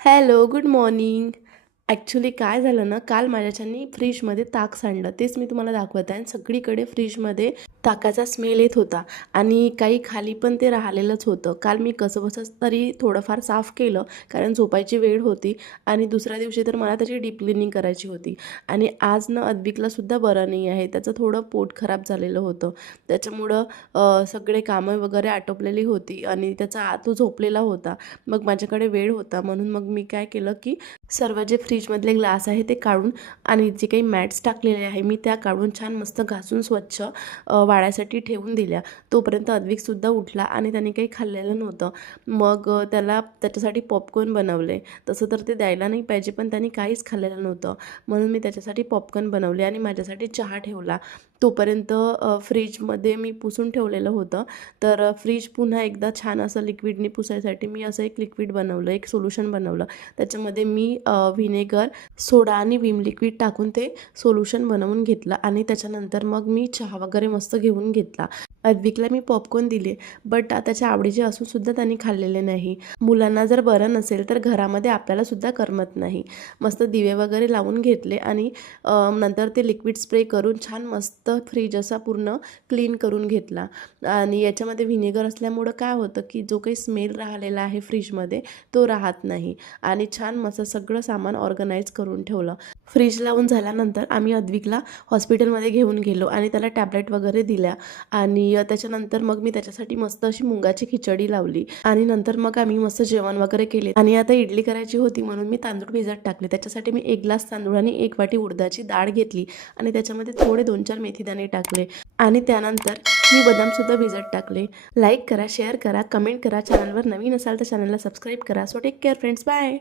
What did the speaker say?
Hello, good morning. Actually काय झालं ना, काल माझ्याच्यानी फ्रीजमध्ये ताक सांडलं. तेच मी तुम्हाला दाखवत आहे आणि सगळीकडे फ्रीजमध्ये ताकाचा स्मेल येत होता आणि काही खाली पण ते राहिलेलंच होतं. काल मी कसंबसं तरी थोडंफार साफ केलं, कारण झोपायची वेळ होती आणि दुसऱ्या दिवशी तर मला त्याची डीप क्लिनिंग करायची होती. आणि आज ना अद्विकलासुद्धा बरं नाही आहे. त्याचं थोडं पोट खराब झालेलं होतं. त्याच्यामुळं सगळे कामं वगैरे आटोपलेली होती आणि तो झोपलेला होता. मग माझ्याकडे वेळ होता म्हणून मग मी काय केलं, की सर्व जे फ्रीजमधले ग्लास आहे ते काढून आणि जे काही मॅट्स टाकलेले आहे मी त्या काढून छान मस्त घासून स्वच्छ वाळायसाठी ठेवून दिल्या. तोपर्यंत अद्विकसुद्धा उठला आणि त्याने काही खाल्लेलं नव्हतं. मग त्याच्यासाठी पॉपकॉर्न बनवले. तसं तर ते द्यायला नाही पाहिजे, पण त्याने काहीच खाल्लेलं नव्हतं. म्हणून मी त्याच्यासाठी पॉपकॉर्न बनवले आणि माझ्यासाठी चहा ठेवला. तोपर्यंत फ्रीजमध्ये मी पुसून ठेवलेलं होतं. तर फ्रीज पुन्हा एकदा छान असं लिक्विडनी पुसायसाठी मी असं एक लिक्विड बनवलं, एक सोल्युशन बनवलं. त्याच्यामध्ये मी व्हिनेगर, सोडा आणि विम लिक्विड टाकून ते सोल्युशन बनवून घेतलं आणि त्याच्यानंतर मग मी चहा वगैरे मस्त घेऊन घेतला. अद्विकला मी पॉपकॉर्न दिले, बट त्याच्या आवडीचे असूनसुद्धा त्यांनी खाल्लेले नाही. मुलांना जर बरं नसेल तर घरामध्ये आपल्यालासुद्धा करमत नाही. मस्त दिवे वगैरे लावून घेतले आणि नंतर ते लिक्विड स्प्रे करून छान मस्त फ्रीज असा पूर्ण क्लीन करून घेतला. आणि याच्यामध्ये व्हिनेगर असल्यामुळं काय होतं, की जो काही स्मेल राहिलेला आहे फ्रीजमध्ये तो राहत नाही आणि छान मस्त सगळं सामान ऑर्गनाईज करून ठेवलं. फ्रीज लावून झाल्यानंतर आम्ही अद्विकला हॉस्पिटलमध्ये घेऊन गेलो आणि त्याला टॅबलेट वगैरे दिल्या आणि त्याच्यानंतर मग मी त्याच्यासाठी मस्त अशी मुगाची खिचडी लावली आणि नंतर मग आम्ही मस्त जेवण वगैरे केले. आणि आता इडली करायची होती म्हणून मी तांदूळ भिजत टाकले. त्याच्यासाठी मी 1 ग्लास तांदूळ आणि 1 वाटी उडदाची डाळ घेतली आणि त्याच्यामध्ये थोडे 2-4 मेथीदाणे टाकले आणि त्यानंतर मी बदामसुद्धा भिजत टाकले. लाईक करा, शेअर करा, कमेंट करा. चॅनलवर नवीन असाल तर चॅनलला सबस्क्राईब करा. So take care friends, bye.